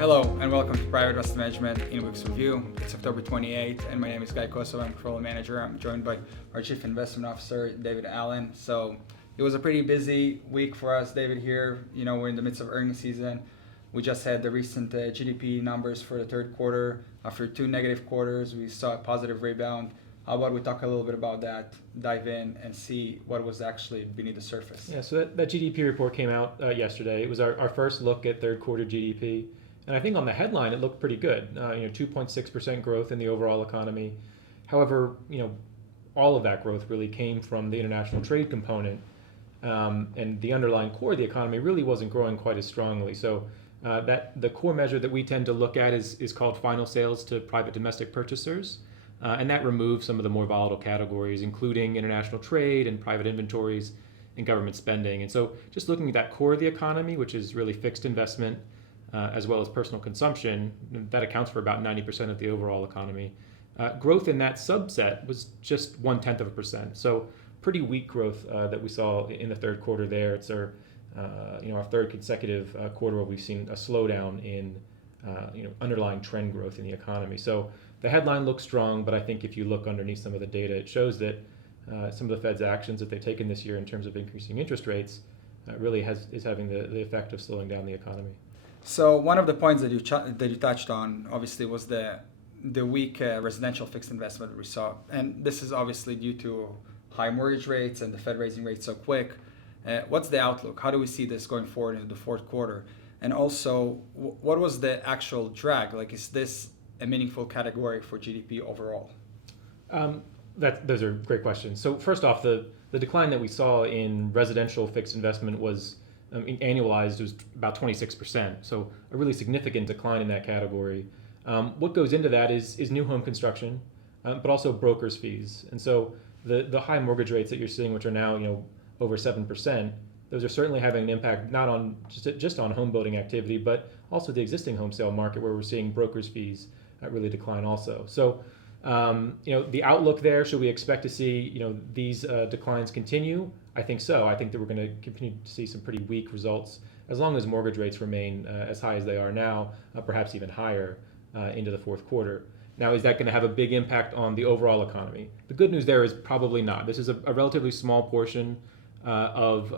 Hello and welcome to Private Asset Management in Week's Review. It's October 28th and my name is Guy Kosov. I'm Portfolio Manager. I'm joined by our Chief Investment Officer, David Allen. So it was a pretty busy week for us, David, here. You know, we're in the midst of earnings season. We just had the recent GDP numbers for the third quarter. After two negative quarters, we saw a positive rebound. How about we talk a little bit about that, dive in and see what was actually beneath the surface? Yeah, so that GDP report came out yesterday. It was our first look at third quarter GDP. And I think on the headline, it looked pretty good. 2.6% growth in the overall economy. However, all of that growth really came from the international trade component. And the underlying core of the economy really wasn't growing quite as strongly. So that the core measure that we tend to look at is called final sales to private domestic purchasers. And that removes some of the more volatile categories, including international trade and private inventories and government spending. And so just looking at that core of the economy, which is really fixed investment, as well as personal consumption, that accounts for about 90% of the overall economy. Growth in that subset was just 0.1%. So pretty weak growth that we saw in the third quarter there. It's our third consecutive quarter where we've seen a slowdown in underlying trend growth in the economy. So the headline looks strong, but I think if you look underneath some of the data, it shows that some of the Fed's actions that they've taken this year in terms of increasing interest rates really is having the effect of slowing down the economy. So one of the points that you touched on, obviously, was the weak residential fixed investment we saw. And this is obviously due to high mortgage rates and the Fed raising rates so quick. What's the outlook? How do we see this going forward into the fourth quarter? And also, what was the actual drag? Like, is this a meaningful category for GDP overall? Those are great questions. So first off, the decline that we saw in residential fixed investment was annualized, it was about 26%. So a really significant decline in that category. What goes into that is new home construction, but also brokers' fees. And so the high mortgage rates that you're seeing, which are now over 7%, those are certainly having an impact not on just on home building activity, but also the existing home sale market where we're seeing brokers' fees really decline also. So the outlook there, should we expect to see these declines continue? I think so. I think that we're going to continue to see some pretty weak results as long as mortgage rates remain as high as they are now, perhaps even higher into the fourth quarter. Now, is that going to have a big impact on the overall economy? The good news there is probably not. This is a relatively small portion of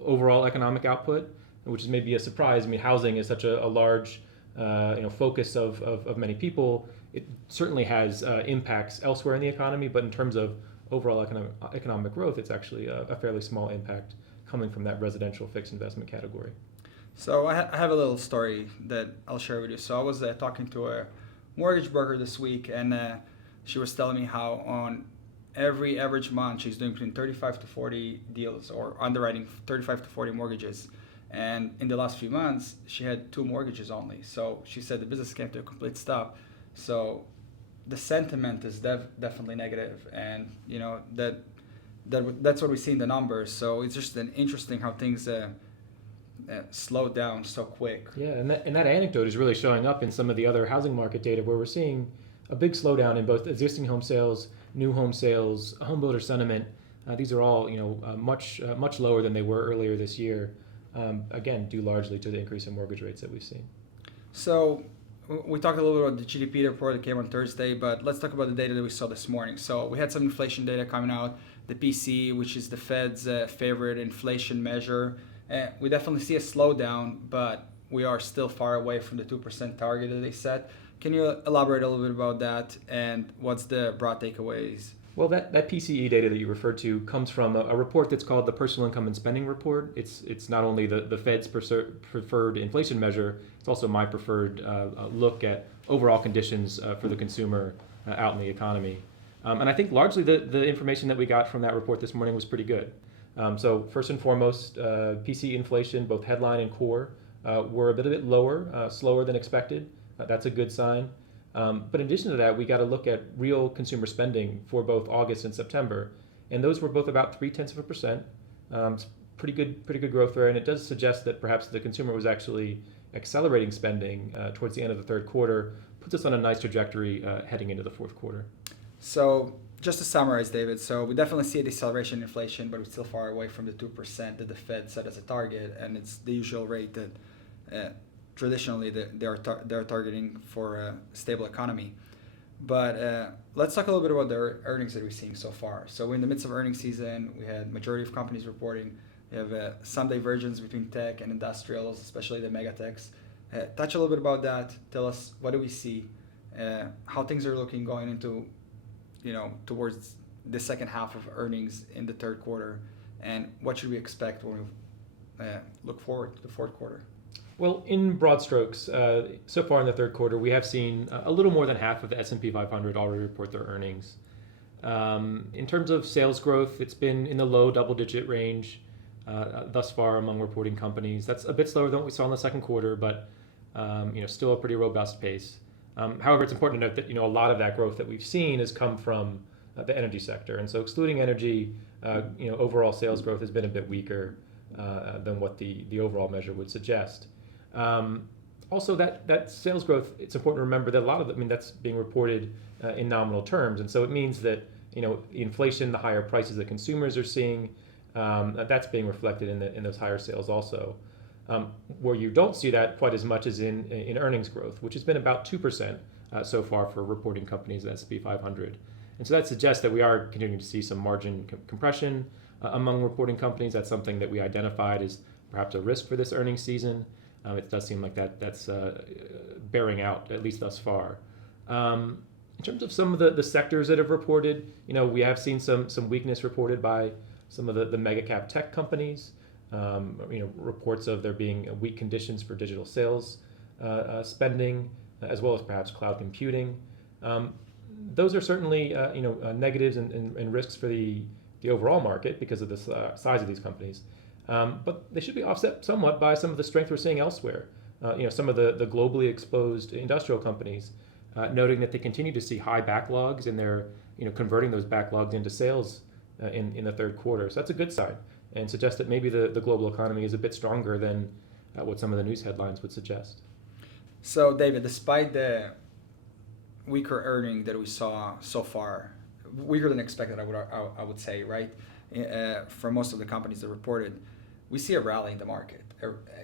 overall economic output, which is maybe a surprise. I mean, housing is such a large focus of many people. It certainly has impacts elsewhere in the economy, but in terms of overall economic growth, it's actually a fairly small impact coming from that residential fixed investment category. So I have a little story that I'll share with you. So I was talking to a mortgage broker this week, and she was telling me how on every average month she's doing between 35 to 40 deals or underwriting 35 to 40 mortgages. And in the last few months, she had 2 mortgages only. So she said the business came to a complete stop. So the sentiment is definitely negative, and that's what we see in the numbers. So it's just interesting how things slow down so quick. Yeah, and that anecdote is really showing up in some of the other housing market data where we're seeing a big slowdown in both existing home sales, new home sales, home builder sentiment. These are all much lower than they were earlier this year. Again, due largely to the increase in mortgage rates that we've seen. So we talked a little bit about the GDP report that came on Thursday, but let's talk about the data that we saw this morning. So we had some inflation data coming out, the PCE, which is the Fed's favorite inflation measure. We definitely see a slowdown, but we are still far away from the 2% target that they set. Can you elaborate a little bit about that, and what's the broad takeaways? Well, that PCE data that you referred to comes from a report that's called the Personal Income and Spending Report. It's not only the Fed's preferred inflation measure, it's also my preferred look at overall conditions for the consumer out in the economy. And I think largely the information that we got from that report this morning was pretty good. So first and foremost, PCE inflation, both headline and core, were a bit lower, slower than expected. That's a good sign. But in addition to that, we got to look at real consumer spending for both August and September, and those were both about 0.3%. It's pretty good growth there, and it does suggest that perhaps the consumer was actually accelerating spending towards the end of the third quarter. Puts us on a nice trajectory heading into the fourth quarter. So just to summarize, David, so we definitely see a deceleration in inflation, but we're still far away from the 2% that the Fed set as a target, and it's the usual rate that traditionally they're targeting for a stable economy. But let's talk a little bit about the earnings that we're seeing so far. So we're in the midst of earnings season. We had majority of companies reporting. We have some divergence between tech and industrials, especially the mega techs. Touch a little bit about that. Tell us, what do we see? How things are looking going into, towards the second half of earnings in the third quarter, and what should we expect when we look forward to the fourth quarter? Well, in broad strokes, so far in the third quarter, we have seen a little more than half of the S&P 500 already report their earnings. In terms of sales growth, it's been in the low double-digit range thus far among reporting companies. That's a bit slower than what we saw in the second quarter, but still a pretty robust pace. However, it's important to note that a lot of that growth that we've seen has come from the energy sector, and so excluding energy, overall sales growth has been a bit weaker than what the overall measure would suggest. Also, that sales growth, it's important to remember that a lot of it, that's being reported in nominal terms, and so it means that the inflation, the higher prices that consumers are seeing, that's being reflected in those higher sales also. Where you don't see that quite as much as in earnings growth, which has been about 2% so far for reporting companies in the S&P 500. And so that suggests that we are continuing to see some margin compression among reporting companies. That's something that we identified as perhaps a risk for this earnings season. It does seem like that's bearing out, at least thus far. In terms of some of the sectors that have reported, we have seen some weakness reported by some of the mega cap tech companies. Reports of there being weak conditions for digital sales spending, as well as perhaps cloud computing. Those are certainly negatives and risks for the overall market because of the size of these companies. But they should be offset somewhat by some of the strength we're seeing elsewhere. Some of the globally exposed industrial companies, noting that they continue to see high backlogs and they're converting those backlogs into sales in the third quarter. So that's a good sign and suggests that maybe the global economy is a bit stronger than what some of the news headlines would suggest. So David, despite the weaker earning that we saw so far, weaker than expected, I would say, right? For most of the companies that reported, we see a rally in the market.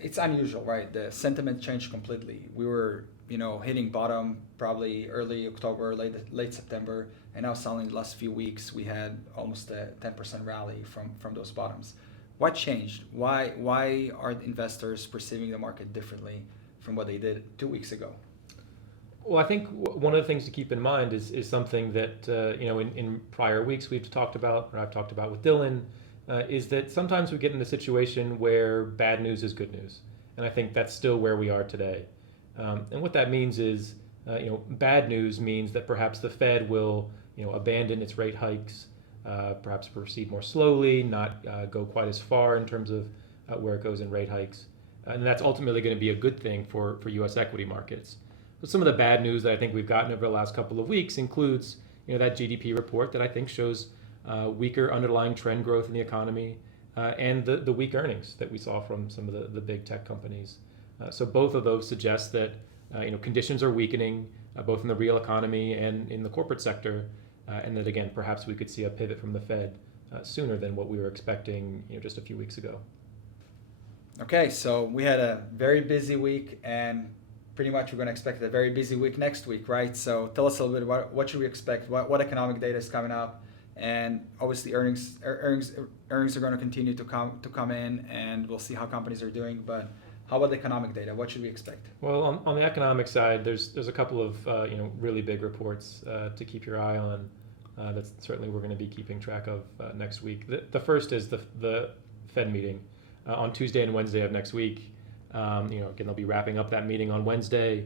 It's unusual, right? The sentiment changed completely. We were, hitting bottom probably early October, late September, and now suddenly in the last few weeks we had almost a 10% rally from those bottoms. What changed? Why are investors perceiving the market differently from what they did 2 weeks ago? Well, I think one of the things to keep in mind is something that in prior weeks we've talked about, or I've talked about with Dylan, is that sometimes we get in a situation where bad news is good news, and I think that's still where we are today. And what that means is, bad news means that perhaps the Fed will, abandon its rate hikes, perhaps proceed more slowly, not go quite as far in terms of where it goes in rate hikes, and that's ultimately going to be a good thing for U.S. equity markets. But some of the bad news that I think we've gotten over the last couple of weeks includes, that GDP report that I think shows weaker underlying trend growth in the economy, and the weak earnings that we saw from some of the big tech companies. So both of those suggest that conditions are weakening, both in the real economy and in the corporate sector, and that again perhaps we could see a pivot from the Fed sooner than what we were expecting just a few weeks ago. Okay, so we had a very busy week, and pretty much we're going to expect a very busy week next week, right? So tell us a little bit about what should we expect, what economic data is coming up, and obviously earnings are going to continue to come in, and we'll see how companies are doing. But how about the economic data? What should we expect? Well, on the economic side, there's a couple of really big reports to keep your eye on. That's certainly we're going to be keeping track of next week. The first is the Fed meeting on Tuesday and Wednesday of next week. Again, they'll be wrapping up that meeting on Wednesday,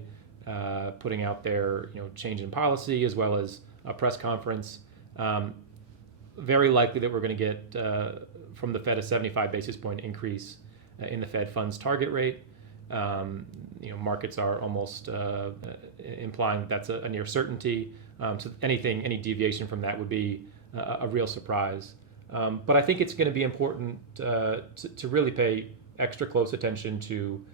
putting out their change in policy as well as a press conference. Very likely that we're going to get from the Fed a 75 basis point increase in the Fed funds target rate. Markets are almost implying that that's a near certainty. So any deviation from that would be a real surprise. But I think it's going to be important to really pay extra close attention to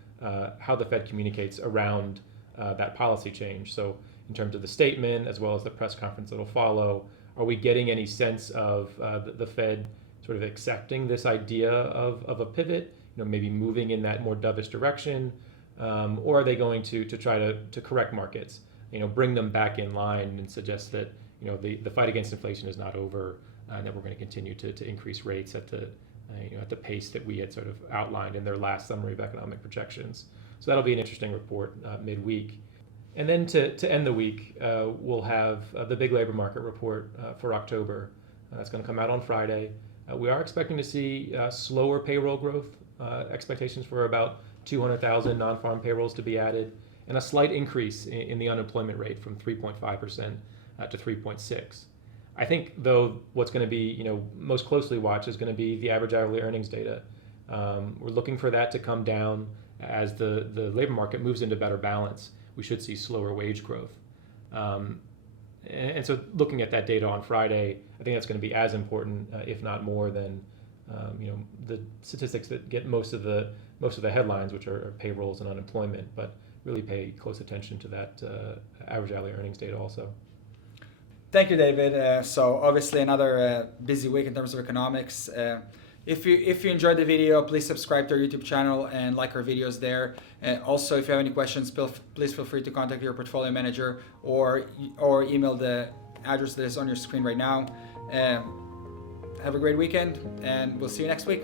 how the Fed communicates around that policy change. So in terms of the statement as well as the press conference that'll follow, are we getting any sense of the Fed sort of accepting this idea of a pivot, maybe moving in that more dovish direction, or are they going to try to correct markets, bring them back in line and suggest that the fight against inflation is not over, and that we're going to continue to increase rates at the pace that we had sort of outlined in their last summary of economic projections. So that'll be an interesting report midweek. And then to end the week, we'll have the big labor market report for October. That's going to come out on Friday. We are expecting to see slower payroll growth, expectations for about 200,000 non-farm payrolls to be added, and a slight increase in the unemployment rate from 3.5% to 3.6%. I think, though, what's going to be most closely watched is going to be the average hourly earnings data. We're looking for that to come down as the labor market moves into better balance. We should see slower wage growth. And so looking at that data on Friday, I think that's going to be as important, if not more, than the statistics that get most of the headlines, which are payrolls and unemployment. But really pay close attention to that average hourly earnings data also. Thank you, David. So obviously another busy week in terms of economics. If you enjoyed the video, please subscribe to our YouTube channel and like our videos there. Also, if you have any questions, please feel free to contact your portfolio manager or email the address that is on your screen right now. Have a great weekend, and we'll see you next week.